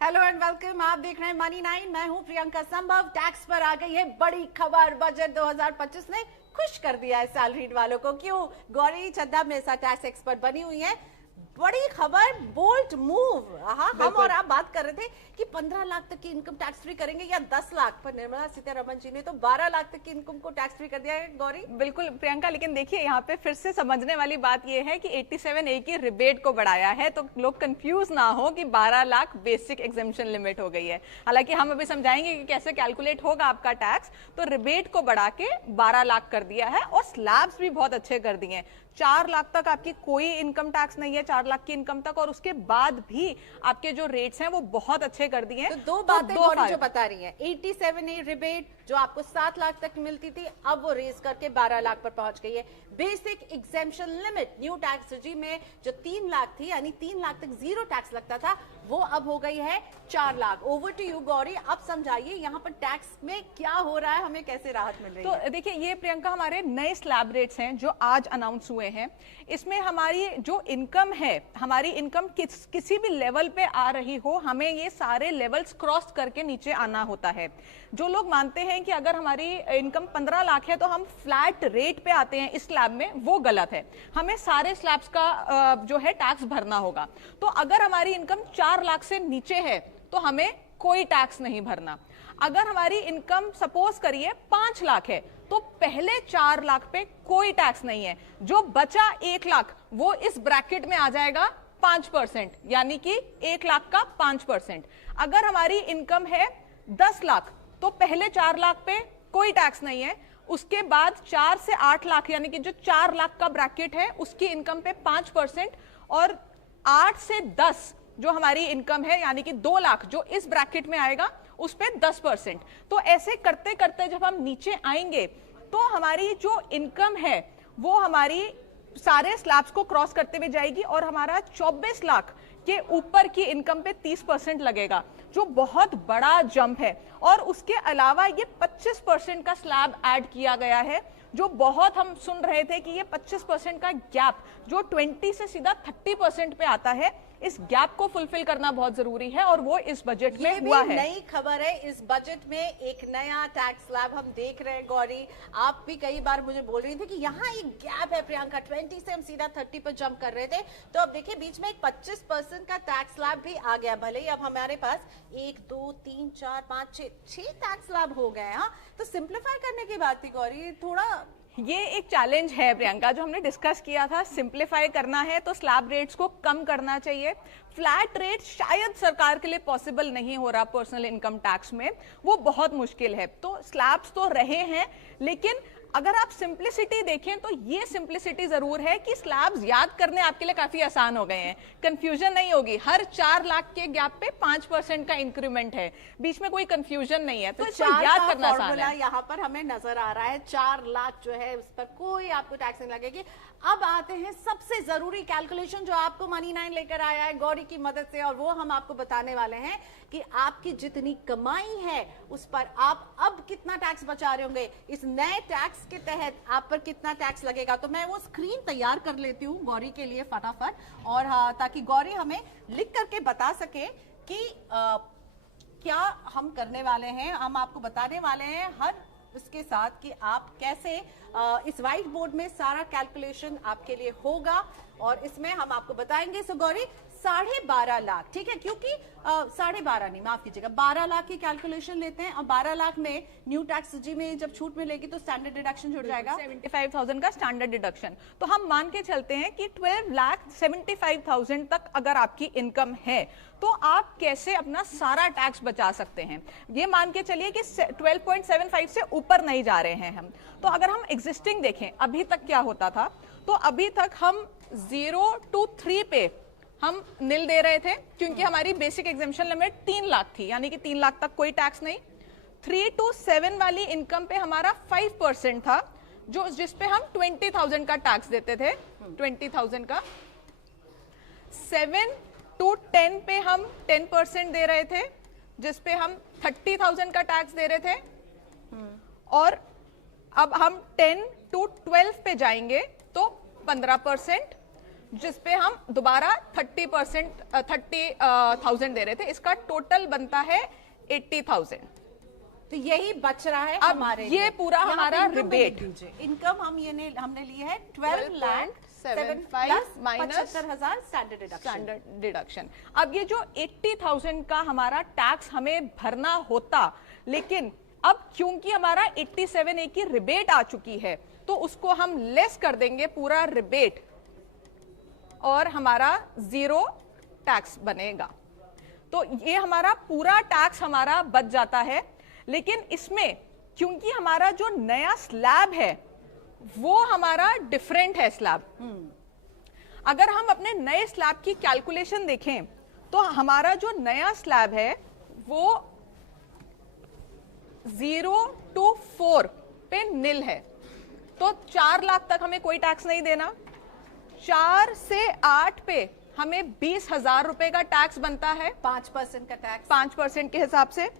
Hello and welcome. आप देख रहे हैं मनी 9। मैं हूं प्रियंका संभव। टैक्स पर आ गई है बड़ी खबर। बजट 2025 ने खुश कर दिया है सैलरीड वालों को। क्यों? गौरी चड्ढा मेसा टैक्स एक्सपर्ट बनी हुई है। बड़ी खबर, बोल्ड मूव। हाँ, हम और आप बात कर रहे थे कि 15 लाख तक की इनकम टैक्स फ्री करेंगे या 10 लाख, पर निर्मला सीतारमण जी ने तो 12 लाख तक की इनकम को टैक्स फ्री कर दिया है। गौरी बिल्कुल प्रियंका, लेकिन देखिए यहाँ पे फिर से समझने वाली बात ये है कि 87A की रिबेट को बढ़ाया है, तो लोग कंफ्यूज ना हो कि 12 लाख बेसिक एग्जेम्पशन लिमिट हो गई है। हालांकि हम अभी समझाएंगे कि कैसे कैलकुलेट होगा आपका टैक्स। तो रिबेट को बढ़ा के 12 लाख कर दिया है और स्लैब्स भी बहुत अच्छे कर दिए हैं। 4 लाख तक आपकी कोई इनकम टैक्स नहीं है, 4 लाख की इनकम तक, और उसके बाद भी आपके जो रेट्स हैं वो बहुत अच्छे कर दिए हैं। तो दो बातें गौरी जो बता रही हैं, 87A रिबेट जो आपको 7 लाख तक मिलती थी, अब वो रेज करके 12 लाख पर पहुंच गई है। Basic exemption limit new tax regime में जो 3 लाख थी, यानी 3 लाख तक जीरो टैक्स लगता था, वो अब हो गई है 4 lakh. Over to you Gauri, अब समझाइए यहाँ पर टैक्स में क्या हो रहा है, हमें कैसे राहत मिल रही है। तो देखिए ये प्रियंका हमारे नए स्लैब रेट्स हैं जो आज अनाउंस हुए हैं। इसमें हमारी जो इनकम है, हमारी इनकम किसी भी लेवल पे आ रही हो, हमें ये सारे लेवल्स क्रॉस करके नीचे आना होता है। जो लोग मानते हैं कि अगर हमारी इनकम 15 लाख है तो हम फ्लैट रेट पे आते हैं इस स्लैब में, वो गलत है। हमें सारे स्लैब्स का जो है टैक्स भरना होगा। तो अगर हमारी इनकम 4 लाख से नीचे है तो हमें कोई टैक्स नहीं भरना। अगर हमारी इनकम सपोज करिए 5 लाख है तो पहले 4 लाख पे कोई टैक्स नहीं है। जो बचा 1 लाख वो इस ब्रैकेट में आ जाएगा 5%, यानी कि 1 लाख का 5%। अगर हमारी इनकम है 10 लाख तो पहले 4 लाख पे कोई टैक्स नहीं है। उसके बाद 4 से 8 लाख, यानी कि जो 4 लाख का ब्रैकेट है उसकी इनकम पे 5%, और 8 से 10 जो हमारी इनकम है यानी कि 2 लाख जो इस ब्रैकेट में आएगा उस पे 10%। तो ऐसे करते करते जब हम नीचे आएंगे तो हमारी जो इनकम है वो हमारी सारे स्लैब्स को क्रॉस करते हुए जाएगी और हमारा 24 लाख के ऊपर की इनकम पे 30% लगेगा, जो बहुत बड़ा जंप है। और उसके अलावा ये 25% का स्लैब ऐड किया गया है, जो बहुत हम सुन रहे थे कि ये 25% का गैप जो 20 से सीधा 30% पे आता है, इस गैप को फुलफिल करना बहुत जरूरी है और वो इस बजट में हुआ है। नई खबर है, इस बजट में एक नया टैक्स स्लैब हम देख रहे हैं। गौरी, आप भी कई बार मुझे बोल रही थी कि यहाँ एक गैप है प्रियंका, 20 से हम सीधा 30 पर जंप कर रहे थे। तो अब देखिए बीच में एक 25% का टैक्स स्लैब भी आ गया। भले ही अब हमारे पास 1 2 3 4 5 6 टैक्स स्लैब हो गए। हाँ, तो सिंप्लीफाई करने की बात थी गौरी। थोड़ा ये एक चैलेंज है प्रियंका, जो हमने डिस्कस किया था। सिंप्लीफाई करना है तो स्लैब रेट्स को कम करना चाहिए। फ्लैट रेट शायद सरकार के लिए पॉसिबल नहीं हो रहा पर्सनल इनकम टैक्स में, वो बहुत मुश्किल है। तो स्लैब्स तो रहे हैं, लेकिन अगर आप सिंप्लिसिटी देखें तो ये सिंप्लिसिटी जरूर है कि स्लैब्स याद करने आपके लिए काफी आसान हो गए हैं। कंफ्यूजन नहीं होगी। हर 4 लाख के गैप पे 5% का इंक्रीमेंट है, बीच में कोई कंफ्यूजन नहीं है। तो इसको याद करना आसान है। यहाँ पर हमें नजर आ रहा है 4 लाख जो है उस पर कोई आपको टैक्स नहीं लगेगी। अब आते हैं सबसे जरूरी कैलकुलेशन जो आपको मनी 9 लेकर आया है गौरी की मदद से, और वो हम आपको बताने वाले हैं कि आपकी जितनी कमाई है उस पर आप अब कितना टैक्स बचा रहे होंगे। इस नए टैक्स के तहत आप पर कितना टैक्स लगेगा। तो मैं वो स्क्रीन तैयार कर लेती हूँ गौरी के लिए फटाफट, और हाँ, ताकि गौरी हमें लिख करके बता सके कि क्या हम करने वाले हैं। हम आपको बताने वाले हैं हर इसके साथ कि आप कैसे इस व्हाइट बोर्ड में सारा कैलकुलेशन आपके लिए होगा, और इसमें हम आपको बताएंगे। सो गौरी, 12.5 लाख, ठीक है, क्योंकि 12.5 नहीं, माफ कीजिएगा, 12 लाख की कैलकुलेशन लेते हैं। और 12 लाख में न्यू टैक्स जी में जब छूट मिलेगी तो स्टैंडर्ड डिडक्शन जुड़ जाएगा 75,000 का स्टैंडर्ड डिडक्शन। तो हम मान के चलते हैं कि 12,75,000 तक अगर आपकी इनकम है तो आप कैसे अपना सारा टैक्स बचा सकते हैं। ये मान के चलिए कि 12.75 से ऊपर नहीं जा रहे हैं हम। तो अगर हम एग्जिस्टिंग देखें अभी तक क्या होता था, तो अभी तक हम 0 to 3 पे हम नील दे रहे थे, क्योंकि हमारी बेसिक एग्जेम्पशन लिमिट 3 लाख थी, यानी कि 3 लाख तक कोई टैक्स नहीं। 3 to 7 वाली इनकम पे हमारा 5% था, जो जिसपे हम 20,000 का टैक्स देते थे, 20,000 का। 7 to 10 पे हम 10% दे रहे थे, जिसपे हम 30,000 का टैक्स दे रहे थे। और अब हम 10 to 12 पे जाएंगे तो 15%, जिसपे हम दोबारा 30,000 दे रहे थे, इसका टोटल बनता है 80,000। तो यही बच रहा है अब हमारे ये लिए। पूरा यहाँ पे हमारा income रिबेट, इनकम हमने ली है 12,75,000 माइनस 75,000 स्टैंडर्ड डिडक्शन। अब ये जो 80,000 का हमारा टैक्स हमें भरना होता, लेकिन अब क्योंकि हमारा 87A की रिबेट आ चुकी है तो उसको हम लेस कर देंगे पूरा रिबेट और हमारा 0 टैक्स बनेगा। तो ये हमारा पूरा टैक्स हमारा बच जाता है। लेकिन इसमें क्योंकि हमारा जो नया स्लैब है वो हमारा डिफरेंट है स्लैब। अगर हम अपने नए स्लैब की कैलकुलेशन देखें तो हमारा जो नया स्लैब है वो 0 to 4 पे निल है, तो 4 लाख तक हमें कोई टैक्स नहीं देना। 4 से 8 पे हमें 20,000 रुपए का टैक्स बनता है, 5% का टैक्स, 5% के हिसाब से।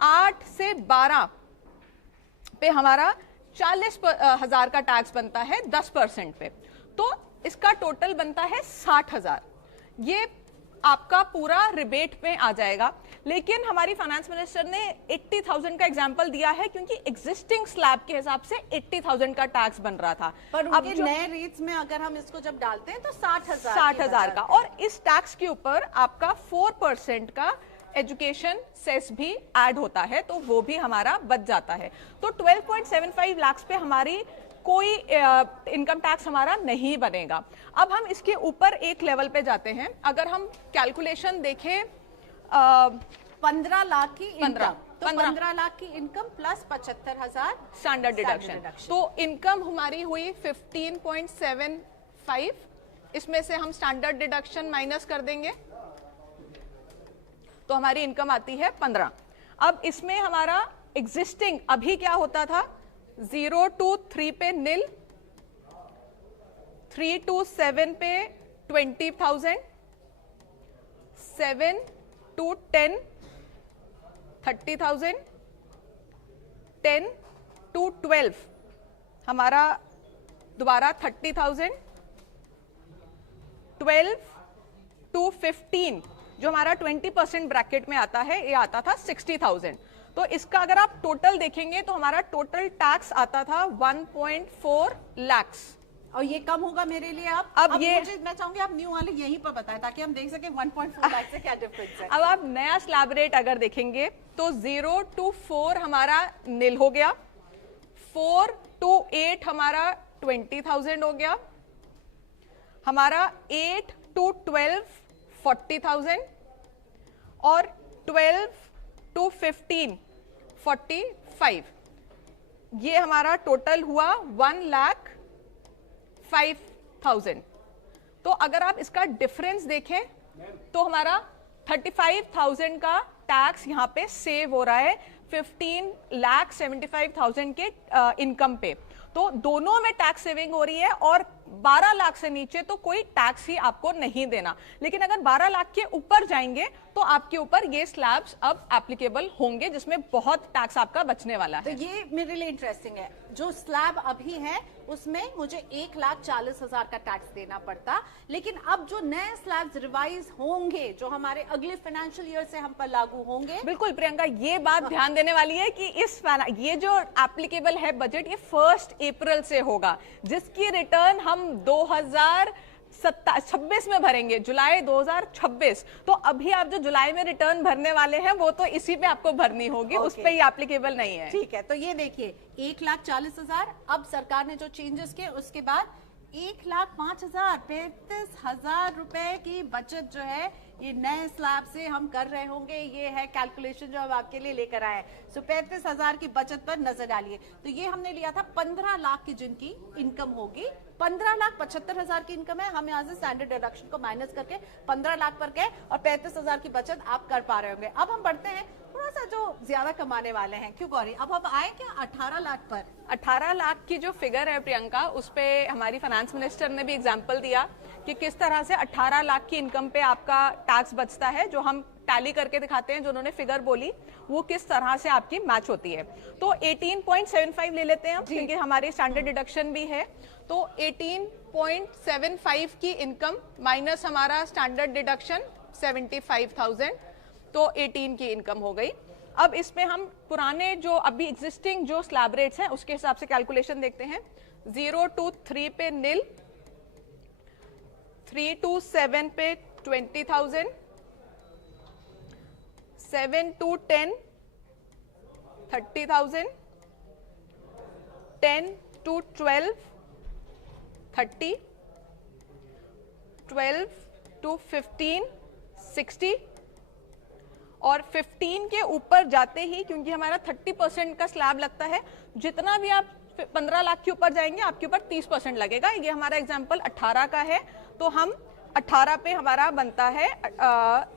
8 से 12 पे हमारा 40,000 का टैक्स बनता है 10% पे, तो इसका टोटल बनता है 60,000। ये आपका पूरा रिबेट में आ जाएगा। लेकिन हमारी फाइनेंस मिनिस्टर ने 80,000 का एग्जांपल दिया है क्योंकि एग्जिस्टिंग स्लैब के हिसाब से 80,000 का टैक्स बन रहा था। पर उनके नए रेट्स में अगर हम इसको जब डालते हैं तो 60,000 का, और इस टैक्स के ऊपर आपका 4% का एजुकेशन सेस भी ऐड होता है, तो वो भी हमारा बच जाता है। तो 12.75 लाख पे हमारी कोई इनकम टैक्स हमारा नहीं बनेगा। अब हम इसके ऊपर एक लेवल पे जाते हैं। अगर हम कैलकुलेशन देखें 15 लाख की इनकम, तो 15 लाख की इनकम प्लस 75,000 स्टैंडर्ड डिडक्शन, तो इनकम हमारी हुई 15.75। इसमें से हम स्टैंडर्ड डिडक्शन माइनस कर देंगे तो हमारी इनकम आती है 15। अब इसमें हमारा एग्जिस्टिंग अभी क्या होता था, 0 to 3 पे निल, 3 to 7 पे 20,000, 7 to 10 30,000, 10 to 12 हमारा दोबारा 30,000, 12 to 15 जो हमारा 20% ब्रैकेट में आता है, ये आता था 60,000। तो इसका अगर आप टोटल देखेंगे तो हमारा टोटल टैक्स आता था 1.4 लाख। और ये कम होगा मेरे लिए। अब ये मैं चाहूंगी आप न्यू वाले यहीं पर बताएं ताकि हम देख सके 1.4 लाख से क्या डिफरेंस है। अब आप नया स्लैब रेट अगर देखेंगे तो 0 to 4 हमारा निल हो गया, 4 to 8 हमारा 20,000 हो गया, हमारा 8 to 12 40,000 और 12 to 15 45। ये हमारा टोटल हुआ 1,05,000। तो अगर आप इसका डिफरेंस देखें तो हमारा 35,000 का टैक्स यहाँ पे सेव हो रहा है 15,75,000 के इनकम पे। तो दोनों में टैक्स सेविंग हो रही है और 12 लाख से नीचे तो कोई टैक्स ही आपको नहीं देना। लेकिन अगर 12 लाख के ऊपर जाएंगे तो आपके ऊपर ये स्लैब्स अब एप्लीकेबल होंगे जिसमें बहुत टैक्स आपका बचने वाला है। तो ये मेरे लिए इंटरेस्टिंग है। जो स्लैब अभी है उसमें मुझे 1,40,000 का टैक्स देना पड़ता, लेकिन अब जो नए स्लैब्स रिवाइज होंगे जो हमारे अगले फाइनेंशियल ईयर से हम पर लागू होंगे। बिल्कुल प्रियंका, ये बात ध्यान देने वाली है कि ये जो एप्लीकेबल है बजट, ये 1 अप्रैल से होगा, जिसकी रिटर्न हम 2026 में भरेंगे, जुलाई 2026। तो अभी आप जो जुलाई में रिटर्न भरने वाले हैं वो तो इसी पे आपको भरनी होगी, उस पे ये एप्लीकेबल नहीं है। ठीक है, तो ये देखिए 1,40,000, अब सरकार ने जो चेंजेस किए उसके बाद 1,05,000 35,000 रुपए की बचत जो है ये नए स्लैब से हम कर रहे होंगे। ये है कैलकुलेशन जो हम आपके लिए लेकर आए। सो 35,000 की बचत पर नजर डालिए। तो ये हमने लिया था 15 लाख की जिनकी इनकम होगी, 15,75,000 की इनकम है, हम यहाँ से स्टैंडर्ड डिडक्शन को माइनस करके 15 लाख पर गए और 35,000 की बचत आप कर पा रहे होंगे। अब हम बढ़ते हैं थोड़ा सा जो ज्यादा कमाने वाले हैं। क्यों गौरी, अब हम आए क्या 18 लाख पर? 18 लाख की जो फिगर है प्रियंका, उस पे हमारी फाइनेंस मिनिस्टर ने भी एग्जांपल दिया कि किस तरह से 18 लाख की इनकम पे आपका टैक्स बचता है, जो हम टैली करके दिखाते हैं, जो उन्होंने फिगर बोली वो किस तरह से आपकी मैच होती है। तो 18.75 ले लेते हैं हम, क्योंकि हमारी स्टैंडर्ड डिडक्शन भी है। तो 18.75 की इनकम माइनस हमारा स्टैंडर्ड डिडक्शन 75,000, तो 18 की इनकम हो गई। अब इसमें हम पुराने जो अभी एग्जिस्टिंग जो स्लैब रेट्स हैं उसके हिसाब से कैलकुलेशन देखते हैं। 0 to 3 पे नील, 3 to 7 पे 20,000, 7 to 10 30,000, 10 to 12 30, 12 to 15 60, और 15 के ऊपर जाते ही, क्योंकि हमारा 30% का स्लैब लगता है, जितना भी आप 15 लाख के ऊपर जाएंगे आपके ऊपर 30% लगेगा। ये हमारा एग्जांपल 18 का है, तो हम 18 पे हमारा बनता है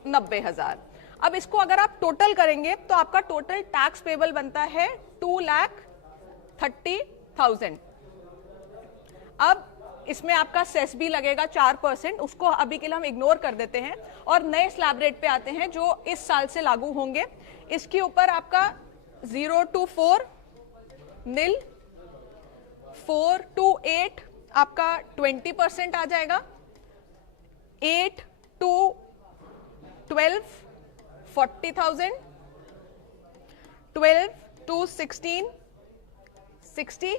90,000। अब इसको अगर आप टोटल करेंगे तो आपका टोटल टैक्स पेबल बनता है 2,30,000। अब इसमें आपका सेस भी लगेगा 4%, उसको अभी के लिए हम इग्नोर कर देते हैं और नए स्लैब रेट पे आते हैं जो इस साल से लागू होंगे। इसके ऊपर आपका 0 to 4 नील, 4 to 8 आपका 20% आ जाएगा, 8 to 12 40,000, 12 to 16 60,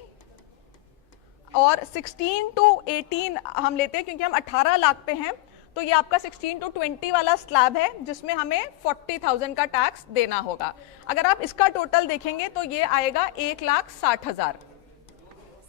और 16 to 18 हम लेते हैं क्योंकि हम 18 लाख पे हैं, तो ये आपका 16 to 20 वाला स्लैब है जिसमें हमें 40,000 का टैक्स देना होगा। अगर आप इसका टोटल देखेंगे तो ये आएगा 1,60,000।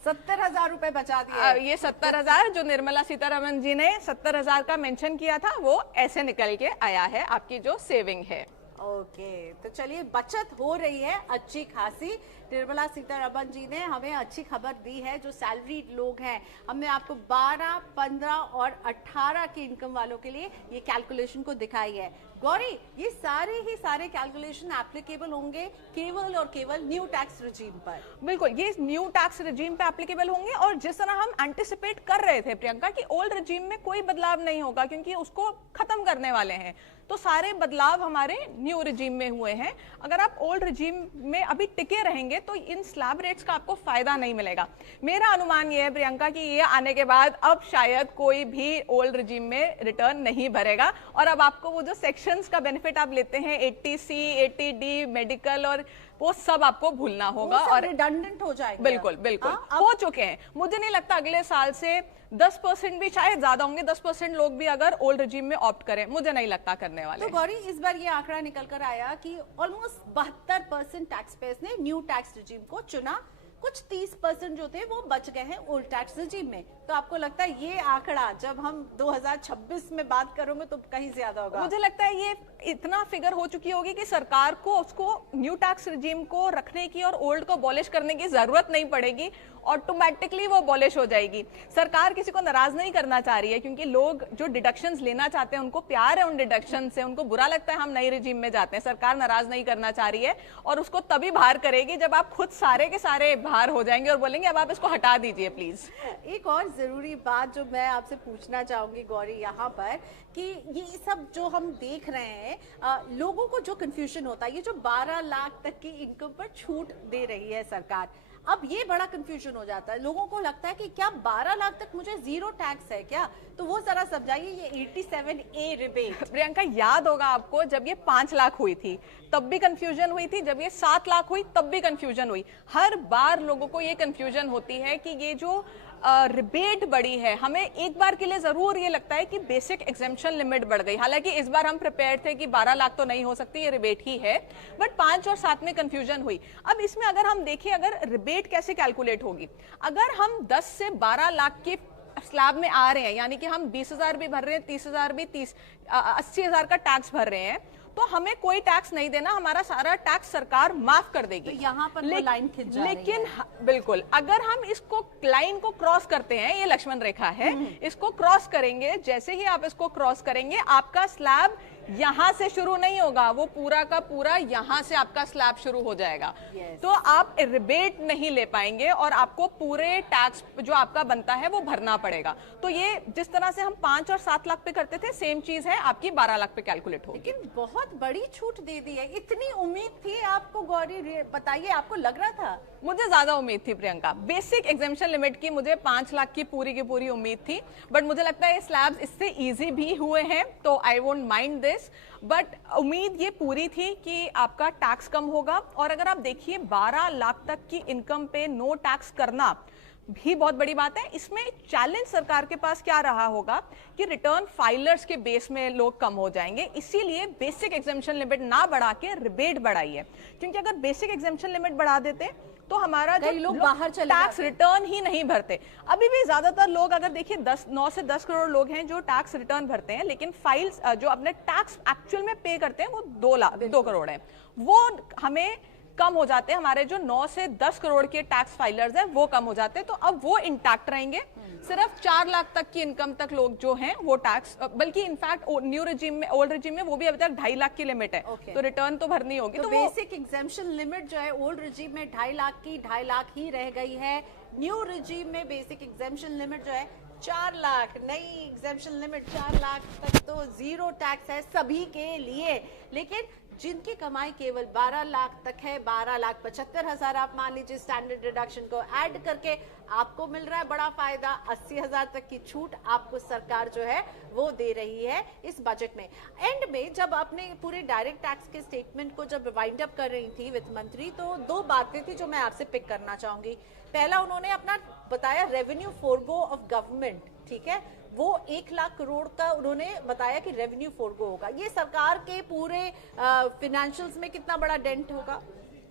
70,000 रुपए बचा दिए। ये 70,000 जो निर्मला सीतारमण जी ने 70,000 का मेंशन किया था वो ऐसे निकल के आया है आपकी जो सेविंग है। ओके, तो चलिए बचत हो रही है अच्छी खासी। निर्मला सीतारमण जी ने हमें अच्छी खबर दी है। जो सैलरीड लोग हैं, हमने आपको 12, 15 और 18 की इनकम वालों के लिए ये कैलकुलेशन को दिखाई है। गौरी, ये सारे कैलकुलेशन एप्लीकेबल होंगे केवल और केवल न्यू टैक्स रिजीम पर। बिल्कुल, ये न्यू टैक्स रिजीम पे एप्लीकेबल होंगे, और जिस तरह हम एंटिसिपेट कर रहे थे प्रियंका कि ओल्ड रिजीम में कोई बदलाव नहीं होगा क्योंकि उसको खत्म करने वाले हैं, तो सारे बदलाव हमारे न्यू रिजीम में हुए हैं। अगर आप ओल्ड रिजीम में अभी टिके रहेंगे तो इन स्लैब रेट्स का आपको फायदा नहीं मिलेगा। मेरा अनुमान ये है प्रियंका कि ये आने के बाद अब शायद कोई भी ओल्ड रिजीम में रिटर्न नहीं भरेगा, और अब आपको वो जो सेक्शंस का बेनिफिट आप लेते हैं 80C 80D मेडिकल और वो सब आपको भूलना होगा और रिडंडेंट हो जाएगा। बिल्कुल बिल्कुल हो चुके हैं। मुझे नहीं लगता अगले साल से 10% भी, शायद ज्यादा होंगे 10% लोग भी अगर ओल्ड रिजीम में ऑप्ट करें, मुझे नहीं लगता करने वाले। तो गौरी, इस बार ये आंकड़ा निकल कर आया कि ऑलमोस्ट 72% टैक्स पेयर्स ने न्यू टैक्स रिजीम को चुना, कुछ 30% जो थे वो बच गए हैं ओल्ड टैक्स रिजीम में। तो आपको लगता है ये आंकड़ा जब हम 2026 में बात करोगे तो कहीं ज्यादा होगा? मुझे लगता है ये इतना फिगर हो चुकी होगी कि सरकार को उसको न्यू टैक्स रिजीम को रखने की और ओल्ड को अबॉलिश करने की जरूरत नहीं पड़ेगी, ऑटोमेटिकली वो अबॉलिश हो जाएगी। सरकार किसी को नाराज नहीं करना चाह रही है क्योंकि लोग जो डिडक्शंस लेना चाहते हैं उनको प्यार है उन डिडक्शन से, उनको बुरा लगता है हम नई रिजीम में जाते हैं। सरकार नाराज नहीं करना चाह रही है और उसको तभी बाहर करेगी जब आप खुद सारे के सारे बाहर हो जाएंगे और बोलेंगे अब आप इसको हटा दीजिए प्लीज। एक और जरूरी बात जो मैं आपसे पूछना चाहूंगी गौरी यहाँ पर, कि ये सब जो हम देख रहे हैं लोगों को जो कंफ्यूजन होता है, ये जो 12 लाख तक की इनकम पर छूट दे रही है सरकार, अब ये बड़ा कंफ्यूजन हो जाता है। लोगों को लगता है कि क्या 12 लाख तक मुझे जीरो टैक्स है क्या? तो वो जरा समझाइए ये 87A रिबेट। प्रियंका, याद होगा आपको जब ये 5 लाख हुई थी तब भी कंफ्यूजन हुई थी, जब ये 7 लाख हुई तब भी कंफ्यूजन हुई। हर बार लोगों को ये कंफ्यूजन होती है कि ये जो रिबेट बढ़ी है, हमें एक बार के लिए जरूर ये लगता है कि बेसिक एग्जेम्पशन लिमिट बढ़ गई। हालांकि इस बार हम प्रिपेयर थे कि 12 लाख तो नहीं हो सकती, ये रिबेट ही है, बट 5 और 7 में कंफ्यूजन हुई। अब इसमें अगर हम देखें अगर रिबेट कैसे कैलकुलेट होगी, अगर हम 10 से 12 लाख के स्लैब में आ रहे हैं, यानी कि हम 20,000 भी भर रहे हैं, 30,000 भी 80,000 का टैक्स भर रहे हैं, तो हमें कोई टैक्स नहीं देना, हमारा सारा टैक्स सरकार माफ कर देगी। तो यहाँ पर लाइन खिंच जा लेकिन रही है। बिल्कुल, अगर हम इसको लाइन को क्रॉस करते हैं, ये लक्ष्मण रेखा है, इसको क्रॉस करेंगे, जैसे ही आप इसको क्रॉस करेंगे आपका स्लैब यहाँ से शुरू नहीं होगा, वो पूरा का पूरा यहाँ से आपका स्लैब शुरू हो जाएगा। तो आप रिबेट नहीं ले पाएंगे और आपको पूरे टैक्स जो आपका बनता है वो भरना पड़ेगा। तो ये जिस तरह से हम 5 और 7 लाख पे करते थे, सेम चीज है आपकी 12 लाख पे कैलकुलेट होगी। लेकिन बहुत बड़ी छूट दे दी है, इतनी उम्मीद थी आपको गौरी, बताइए आपको लग रहा था? मुझे ज्यादा उम्मीद थी प्रियंका, बेसिक एग्जेम्पशन लिमिट की मुझे 5 लाख की पूरी उम्मीद थी, बट मुझे लगता है स्लैब्स इससे इजी भी हुए हैं, तो I won't mind this. But उम्मीद ये पूरी थी कि आपका टैक्स कम होगा। और अगर आप देखिए 12 लाख तक की इनकम पे नो टैक्स करना भी बहुत बड़ी बात है। इसमें चैलेंज सरकार के पास क्या रहा होगा कि रिटर्न फाइलर्स के बेस में लोग कम हो जाएंगे, इसीलिए बेसिक एग्जेम्पशन लिमिट ना बढ़ा के रिबेट बढ़ाई है। क्योंकि अगर बेसिक एग्जेम्पशन लिमिट बढ़ा देते तो हमारा जो लोग बाहर चले टैक्स रिटर्न ही नहीं भरते। अभी भी ज्यादातर लोग अगर देखिए 9 से 10 करोड़ लोग हैं जो टैक्स रिटर्न भरते हैं, लेकिन फाइल्स जो अपने टैक्स एक्चुअल में पे करते हैं वो 2 करोड़ है। वो हमें कम हो जाते हैं, हमारे जो 9 से 10 करोड़ के टैक्स फाइलर्स हैं वो कम हो जाते हैं। तो अब वो इंटैक्ट रहेंगे। सिर्फ 4 लाख तक की इनकम तक लोग जो हैं वो टैक्स, बल्कि इनफैक्ट न्यू रिजीम में, ओल्ड रिजीम में वो भी अभी तक 2.5 लाख की लिमिट है। तो रिटर्न तो भरनी होगी। तो बेसिक एग्जेम्पशन लिमिट जो है ओल्ड रिजीम में 2.5 लाख की 2.5 लाख ही रह गई है। न्यू रिजीम में बेसिक एग्जेम्पशन लिमिट जो है 4 लाख, नई एग्जेम्पशन लिमिट 4 लाख तक तो जीरो टैक्स है सभी के लिए। लेकिन जिनकी कमाई केवल 12 लाख तक है, 12,75,000 आप मान लीजिए, स्टैंडर्ड डिडक्शन को ऐड करके आपको मिल रहा है बड़ा फायदा। 80,000 तक की छूट आपको सरकार जो है वो दे रही है इस बजट में। एंड में जब आपने पूरे डायरेक्ट टैक्स के स्टेटमेंट को जब वाइंड अप कर रही थी वित्त मंत्री, तो 2 बातें थी जो मैं आपसे पिक करना चाहूंगी। पहला, उन्होंने अपना बताया रेवेन्यू फोरगो ऑफ गवर्नमेंट, ठीक है, वो 1 लाख करोड़ का उन्होंने बताया कि रेवेन्यू फोरगो होगा। ये सरकार के पूरे फिनेंशियल्स में कितना बड़ा डेंट होगा?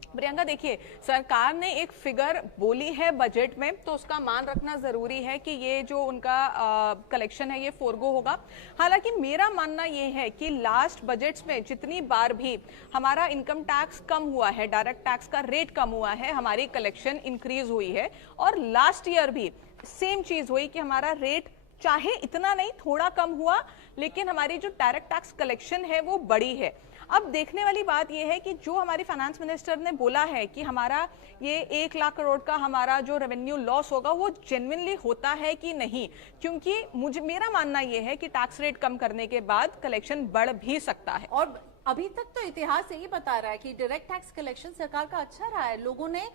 प्रियंका देखिए, सरकार ने एक फिगर बोली है बजट में, तो उसका मान रखना जरूरी है कि ये जो उनका कलेक्शन है ये फोरगो होगा। हालांकि मेरा मानना ये है कि लास्ट बजट्स में जितनी बार भी हमारा इनकम टैक्स कम हुआ है, डायरेक्ट टैक्स का रेट कम हुआ है, हमारी कलेक्शन इंक्रीज हुई है। और लास्ट ईयर भी सेम चीज हुई कि हमारा रेट चाहे इतना नहीं, थोड़ा कम हुआ, लेकिन हमारी जो डायरेक्ट टैक्स कलेक्शन है वो बड़ी है। अब देखने वाली बात यह है कि जो हमारी फाइनेंस मिनिस्टर ने बोला है कि हमारा ये 1 लाख करोड़ का हमारा जो रेवेन्यू लॉस होगा वो जेन्युइनली होता है कि नहीं, क्योंकि मेरा मानना यह है कि टैक्स रेट कम करने के बाद कलेक्शन बढ़ भी सकता है। और अभी तक तो इतिहास यही बता रहा है कि डायरेक्ट टैक्स कलेक्शन सरकार का अच्छा रहा है। लोगों ने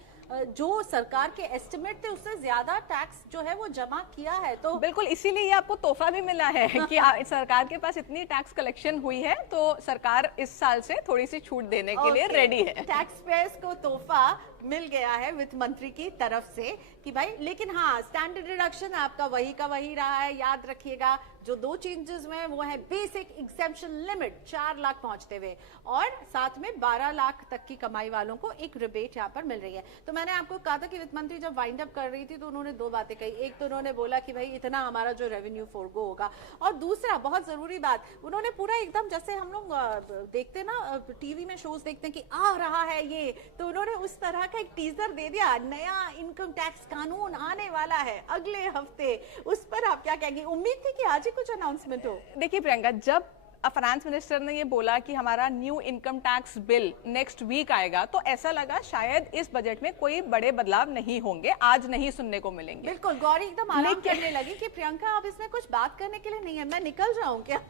जो सरकार के एस्टिमेट थे उससे ज्यादा टैक्स जो है वो जमा किया है। तो बिल्कुल, इसीलिए ये आपको तोहफा भी मिला है कि सरकार के पास इतनी टैक्स कलेक्शन हुई है, तो सरकार इस साल से थोड़ी सी छूट देने के लिए रेडी है। टैक्स पेयर्स को तोहफा मिल गया है वित्त मंत्री की तरफ से कि भाई, लेकिन हाँ, स्टैंडर्ड डिडक्शन आपका वही का वही रहा है। याद रखिएगा, जो 2 चेंजेस हुए हैं वो है बेसिक एग्जेम्पशन लिमिट 4 लाख पहुंचते हुए, और साथ में 12 लाख तक की कमाई वालों को एक रिबेट यहाँ पर मिल रही है। तो मैंने आपको कहा था कि वित्त मंत्री जब वाइंड अप कर रही थी तो उन्होंने 2 बातें कही। एक तो उन्होंने बोला कि भाई इतना हमारा जो रेवेन्यू फोरगो होगा, और दूसरा बहुत जरूरी बात, उन्होंने पूरा एकदम जैसे हम लोग देखते ना टीवी में शोज देखते हैं कि आ रहा है ये, तो उन्होंने उस तरह का एक टीजर दे दिया। नया इनकम टैक्स कानून आने वाला है अगले हफ्ते, उस पर आप क्या कहेंगे? उम्मीद थी कि आज ही कुछ अनाउंसमेंट हो। देखिए प्रियंका, जब फाइनेंस मिनिस्टर ने ये बोला कि हमारा new income tax bill next week आएगा, तो ऐसा लगा शायद इस बजट में कोई बड़े बदलाव नहीं होंगे, आज नहीं सुनने को मिलेंगे। बिल्कुल, गौरी एकदम आराम करने लगी कि प्रियंका अब इसमें कुछ बात करने के लिए नहीं है, मैं निकल जाऊं क्या?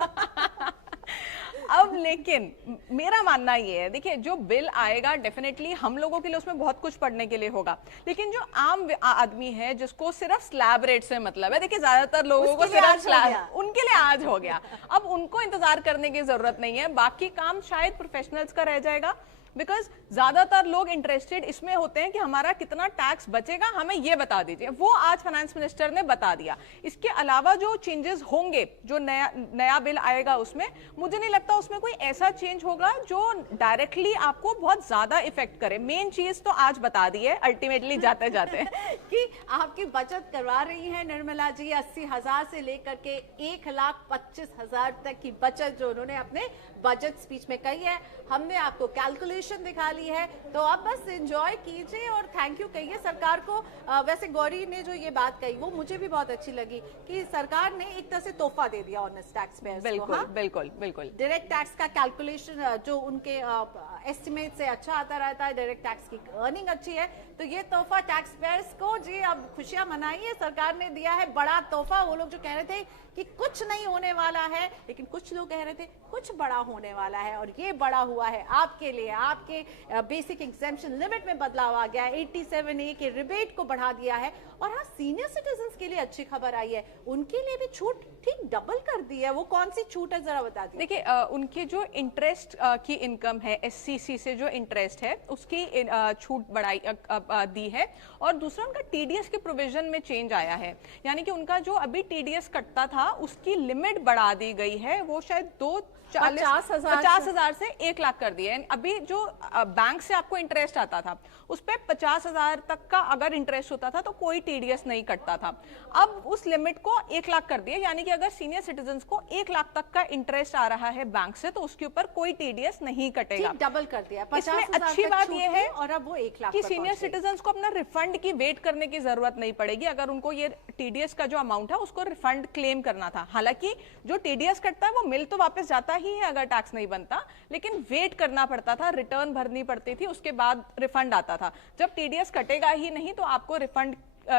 अब लेकिन मेरा मानना ये है, देखिए जो बिल आएगा डेफिनेटली हम लोगों के लिए उसमें बहुत कुछ पढ़ने के लिए होगा, लेकिन जो आम आदमी है जिसको सिर्फ स्लैब रेट से मतलब है, देखिए ज्यादातर लोगों को सिर्फ स्लैब, उनके लिए आज हो गया। अब उनको इंतजार करने की जरूरत नहीं है, बाकी काम शायद प्रोफेशनल्स का रह जाएगा। बिकॉज ज्यादातर लोग इंटरेस्टेड इसमें होते हैं कि हमारा कितना टैक्स बचेगा, हमें ये बता दीजिए। वो आज फाइनेंस मिनिस्टर ने बता दिया। इसके अलावा जो चेंजेस होंगे, जो नया बिल आएगा, उसमें मुझे नहीं लगता उसमें कोई ऐसा चेंज होगा जो डायरेक्टली आपको बहुत ज्यादा इफेक्ट करे। मेन चीज तो आज बता दी है अल्टीमेटली जाते जाते कि आपकी बचत करवा रही है निर्मला जी 80,000 से लेकर के 1,25,000 तक की बचत जो उन्होंने अपने बजट स्पीच में कही है। हमने आपको कैलकुलेशन एम्बिशन दिखा ली है, तो अब बस एंजॉय कीजिए और थैंक यू कहिए सरकार को। वैसे गौरी ने जो ये बात कही वो मुझे भी बहुत अच्छी लगी कि सरकार ने एक तरह से तोहफा दे दिया ऑनेस्ट टैक्स पेयर्स को। बिल्कुल बिल्कुल बिल्कुल। डायरेक्ट टैक्स का कैलकुलेशन जो उनके एस्टिमेट से अच्छा आता रहता है, डायरेक्ट टैक्स की अर्निंग अच्छी है, तो ये तोहफा टैक्स पेयर्स को जी अब खुशियां मनाइए, सरकार ने दिया है बड़ा तोहफा। वो लोग जो कह रहे थे कि कुछ नहीं होने वाला है, लेकिन कुछ लोग कह रहे थे कुछ बड़ा होने वाला है, और ये बड़ा हुआ है आपके लिए। आपके बेसिक एग्जेम्पशन लिमिट में बदलाव आ गया, 87A के रिबेट को बढ़ा दिया है। और हाँ, सीनियर सिटीजन्स के लिए अच्छी खबर आई है, उनके लिए भी छूट ठीक डबल कर दी है। वो कौन सी छूट है जरा बता दीजिए। देखिए उनके जो इंटरेस्ट की इनकम है, SCC से जो इंटरेस्ट है उसकी छूट बढ़ाई दी है, और दूसरा उनका TDS के प्रोविजन में चेंज आया है, यानी कि उनका जो अभी TDS कटता था उसकी लिमिट बढ़ा दी गई है। वो शायद 50,000 से 1 लाख कर दिया है। अभी जो बैंक से आपको इंटरेस्ट आता था उस पे 50,000 तक का अगर इंटरेस्ट होता था तो कोई TDS नहीं कटता था। अब उस लिमिट को 1 लाख कर दिया, यानी कि अगर सीनियर सिटीजन्स को 1 लाख तक का इंटरेस्ट आ रहा है बैंक से तो उसके ऊपर कोई TDS नहीं कटेगा। डबल कर दिया। इसमें अच्छी बात यह है और अब वो 1 लाख कि सीनियर सिटीजन्स को अपना रिफंड की वेट करने की जरूरत नहीं पड़ेगी। अगर उनको ये TDS का जो अमाउंट है उसको रिफंड क्लेम करना था, हालांकि जो TDS कटता है वो मिल तो वापस जाता ही है अगर टैक्स नहीं बनता, लेकिन वेट करना पड़ता था, रिटर्न भरनी पड़ती थी, उसके बाद रिफंड आता था। जब TDS कटेगा ही नहीं तो आपको रिफंड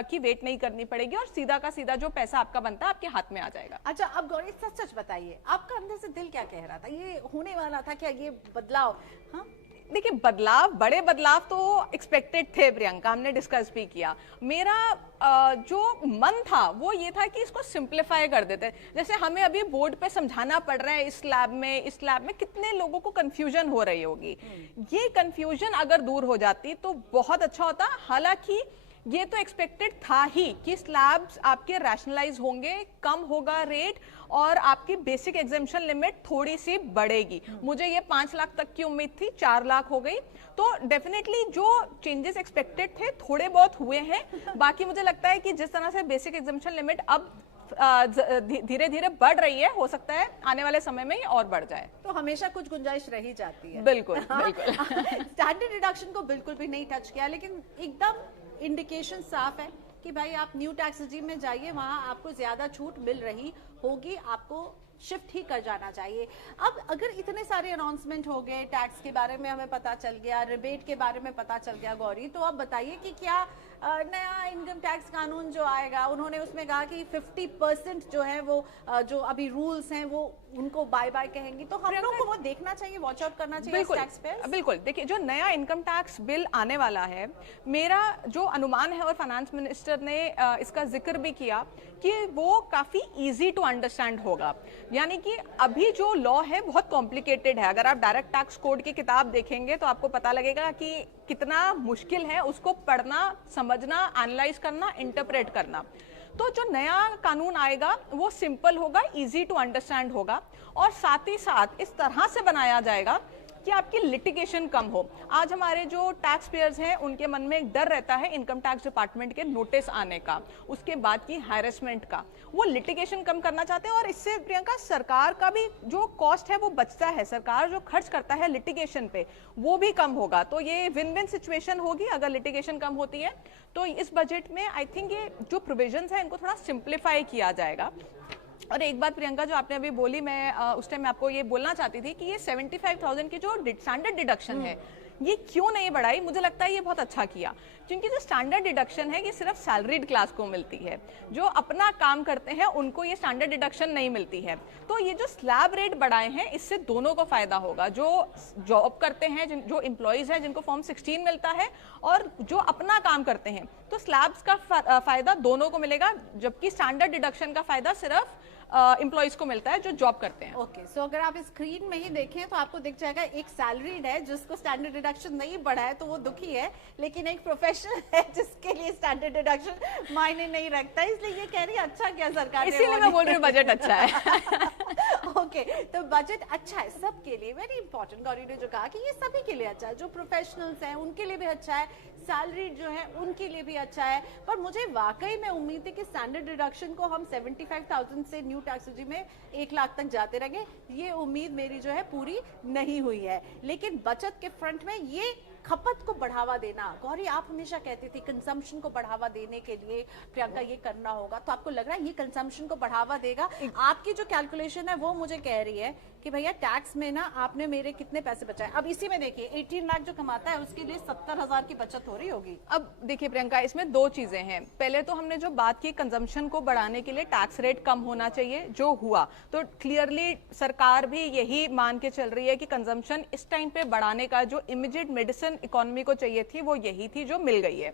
की वेट नहीं करनी पड़ेगी और सीधा का सीधा जो पैसा आपका बनता है आपके हाथ में आ जाएगा। अच्छा, अब गौरी सच सच बताइए, आपका अंदर से दिल क्या कह रहा था? ये होने वाला था क्या ये बदलाव? हाँ, देखिए बदलाव, बड़े बदलाव तो एक्सपेक्टेड थे प्रियंका, हमने डिस्कस भी किया। मेरा जो मन था वो ये था कि इसको सिंप्लीफाई कर देते। जैसे हमें अभी बोर्ड पे समझाना पड़ रहा है, इस लैब में कितने लोगों को कंफ्यूजन हो रही होगी। ये कंफ्यूजन अगर दूर हो जाती तो बहुत अच्छा होता। हालांकि ये तो एक्सपेक्टेड था ही कि स्लैब्स आपके रैशनलाइज होंगे, कम होगा रेट और आपकी बेसिक एग्जेम्पशन लिमिट थोड़ी सी बढ़ेगी। मुझे ये 5 लाख तक की उम्मीद थी, 4 लाख हो गई। तो डेफिनेटली जो चेंजेस एक्सपेक्टेड थे थोड़े बहुत हुए हैं। बाकी मुझे लगता है कि जिस तरह से बेसिक एग्जेम्पशन लिमिट अब धीरे धीरे बढ़ रही है, हो सकता है आने वाले समय में ये और बढ़ जाए। तो हमेशा कुछ गुंजाइश रही जाती है। बिल्कुल बिल्कुल। स्टैंडर्ड डिडक्शन को बिल्कुल भी नहीं टच किया, लेकिन एकदम इंडिकेशन साफ है कि भाई आप न्यू टैक्स रेजिम में जाइए, वहां आपको ज्यादा छूट मिल रही होगी, आपको शिफ्ट ही कर जाना चाहिए। अब अगर इतने सारे अनाउंसमेंट हो गए, टैक्स के बारे में हमें पता चल गया, रिबेट के बारे में पता चल गया गौरी, तो अब बताइए कि क्या नया इनकम टैक्स कानून जो आएगा, उन्होंने उसमें कहा कि 50% जो है वो जो अभी रूल्स हैं वो उनको बाय बाय कहेंगी, तो हम लोग को वो देखना चाहिए, वॉच आउट करना चाहिए टैक्स पे। बिल्कुल, देखिए जो नया इनकम टैक्स बिल आने वाला है, मेरा जो अनुमान है और फाइनेंस मिनिस्टर ने इसका जिक्र भी किया कि वो काफी इजी टू अंडरस्टैंड होगा। यानी कि अभी जो लॉ है बहुत कॉम्प्लिकेटेड है। अगर आप डायरेक्ट टैक्स कोड की किताब देखेंगे तो आपको पता लगेगा कि कितना मुश्किल है उसको पढ़ना, समझना, एनालाइज करना, इंटरप्रेट करना। तो जो नया कानून आएगा वो सिंपल होगा, इजी टू अंडरस्टैंड होगा, और साथ ही साथ इस तरह से बनाया जाएगा कि आपकी लिटिगेशन कम हो। आज हमारे जो टैक्स पेयर्स हैं उनके मन में एक डर रहता है इनकम टैक्स डिपार्टमेंट के नोटिस आने का, उसके बाद की हैरेसमेंट का। वो लिटिगेशन कम करना चाहते हैं और इससे प्रियंका सरकार का भी जो कॉस्ट है वो बचता है। सरकार जो खर्च करता है लिटिगेशन पे वो भी कम होगा। तो ये विन विन सिचुएशन होगी अगर लिटिगेशन कम होती है। तो इस बजट में आई थिंक ये जो प्रोविजंस है इनको थोड़ा सिंप्लीफाई किया जाएगा। और एक बात प्रियंका जो आपने अभी बोली, मैं उस टाइम आपको ये बोलना चाहती थी कि ये 75,000 की जो स्टैंडर्ड डिडक्शन है ये क्यों नहीं बढ़ाई। मुझे लगता है ये बहुत अच्छा किया, क्योंकि जो स्टैंडर्ड डिडक्शन है ये सिर्फ सैलरीड क्लास को मिलती है। जो अपना काम करते हैं उनको ये स्टैंडर्ड डिडक्शन नहीं मिलती है। तो ये जो स्लैब रेट बढ़ाए हैं इससे दोनों को फायदा होगा। जो जॉब करते हैं, जो एम्प्लॉयज हैं जिनको फॉर्म 16 मिलता है, और जो अपना काम करते हैं, तो स्लैब्स का फायदा दोनों को मिलेगा, जबकि स्टैंडर्ड डिडक्शन का फायदा सिर्फ एम्प्लॉइज को मिलता है जो जॉब करते हैं। ओके, सो अगर आप स्क्रीन में ही देखें तो आपको दिख जाएगा एक सैलरीड है जिसको स्टैंडर्ड डिडक्शन नहीं बढ़ा है तो वो दुखी है, लेकिन एक प्रोफेशनल है जिसके लिए स्टैंडर्ड डिडक्शन मायने नहीं रखता। इसलिए ये कह रही है अच्छा क्या सरकार ने, इसीलिए मैं बोल रही हूँ बजट अच्छा है। ओके तो बजट अच्छा है सबके लिए, वेरी इंपॉर्टेंट। गौरी ने जो कहा कि ये सभी के लिए अच्छा है, जो प्रोफेशनल्स हैं उनके लिए भी अच्छा है, सैलरी जो है उनके लिए भी अच्छा है। पर मुझे वाकई में उम्मीद है कि स्टैंडर्ड डिडक्शन को हम 75,000 से न्यू टैक्स रेजिम में 1 लाख तक जाते रहेंगे, ये उम्मीद मेरी जो है पूरी नहीं हुई है। लेकिन बचत के फ्रंट में ये खपत को बढ़ावा देना, गौरी आप हमेशा कहती थी कंजम्पशन को बढ़ावा देने के लिए प्रियंका ये करना होगा, तो आपको लग रहा है ये कंजम्पशन को बढ़ावा देगा? आपकी जो कैलकुलेशन है वो मुझे कह रही है कि भैया टैक्स में ना आपने मेरे कितने पैसे बचाए। अब इसी में देखिए 18 लाख जो कमाता है उसके लिए 70,000 की बचत हो रही होगी। अब देखिए प्रियंका, इसमें दो चीजें हैं। पहले तो हमने जो बात की कंजम्पशन को बढ़ाने के लिए टैक्स रेट कम होना चाहिए, जो हुआ, तो क्लियरली सरकार भी यही मान के चल रही है कि कंजम्पशन इस टाइम पे बढ़ाने का जो इमीडिएट मेडिसिन इकोनॉमी को चाहिए थी वो यही थी जो मिल गई है।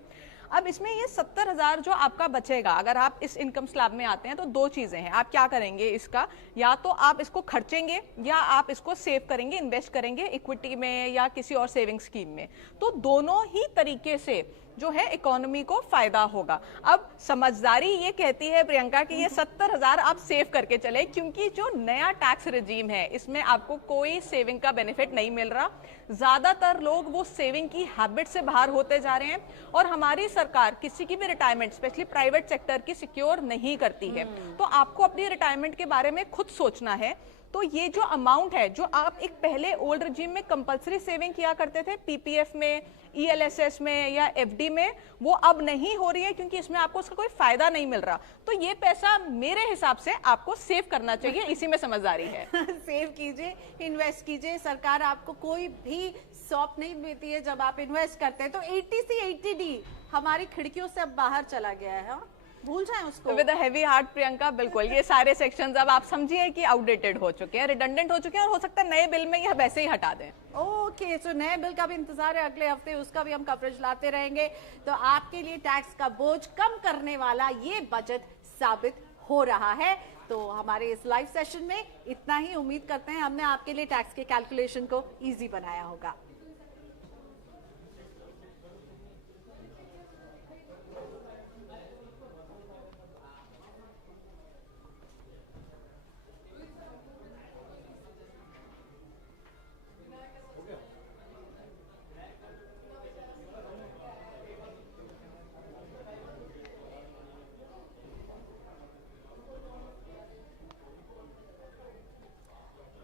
अब इसमें ये 70,000 जो आपका बचेगा, अगर आप इस इनकम स्लैब में आते हैं तो दो चीजें हैं, आप क्या करेंगे इसका, या तो आप इसको खर्चेंगे या आप इसको सेव करेंगे, इन्वेस्ट करेंगे इक्विटी में या किसी और सेविंग स्कीम में। तो दोनों ही तरीके से जो है इकोनॉमी को फायदा होगा। अब समझदारी ये कहती है प्रियंका कि ये 70,000 आप सेव करके चले, क्योंकि जो नया टैक्स रेजीम है इसमें आपको कोई सेविंग का बेनिफिट नहीं मिल रहा। ज्यादातर लोग वो सेविंग की हैबिट से बाहर होते जा रहे हैं और हमारी सरकार किसी की भी रिटायरमेंट, स्पेशली प्राइवेट सेक्टर की, सिक्योर नहीं करती है। तो आपको अपनी रिटायरमेंट के बारे में खुद सोचना है। तो ये जो अमाउंट है, जो आप एक पहले ओल्ड रेजिम में कंपलसरी सेविंग किया करते थे पीपीएफ में, ईएलएसएस में या एफडी में, वो अब नहीं हो रही है क्योंकि इसमें आपको उसका कोई फायदा नहीं मिल रहा। तो ये पैसा मेरे हिसाब से आपको सेव करना चाहिए, इसी में समझदारी है। सेव कीजिए, इन्वेस्ट कीजिए। सरकार आपको कोई भी सौंप नहीं देती है जब आप इन्वेस्ट करते हैं। तो 80C 80D हमारी खिड़कियों से अब बाहर चला गया है, हाँ? भूल जाएं उसको। विद हेवी हार्ट प्रियंका, बिल्कुल ये सारे सेक्शंस अब आप समझिए कि आउटडेटेड हो चुके हैं, रिडंडेंट हो चुके हैं, और हो सकता है नए बिल में यह वैसे ही हटा दें। ओके, सो नए बिल का भी इंतजार है, अगले हफ्ते उसका भी हम कवरेज लाते रहेंगे। तो आपके लिए टैक्स का बोझ कम करने वाला ये बजट साबित हो रहा है। तो हमारे इस लाइव सेशन में इतना ही। उम्मीद करते हैं हमने आपके लिए टैक्स के कैलकुलेशन को इजी बनाया होगा।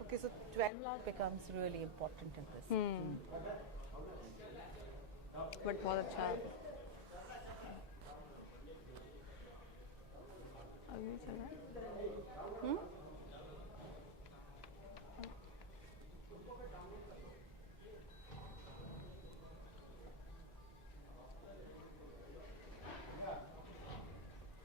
Okay, so 12 lakh becomes really important in this. But बहुत अच्छा अभी चल रहा है।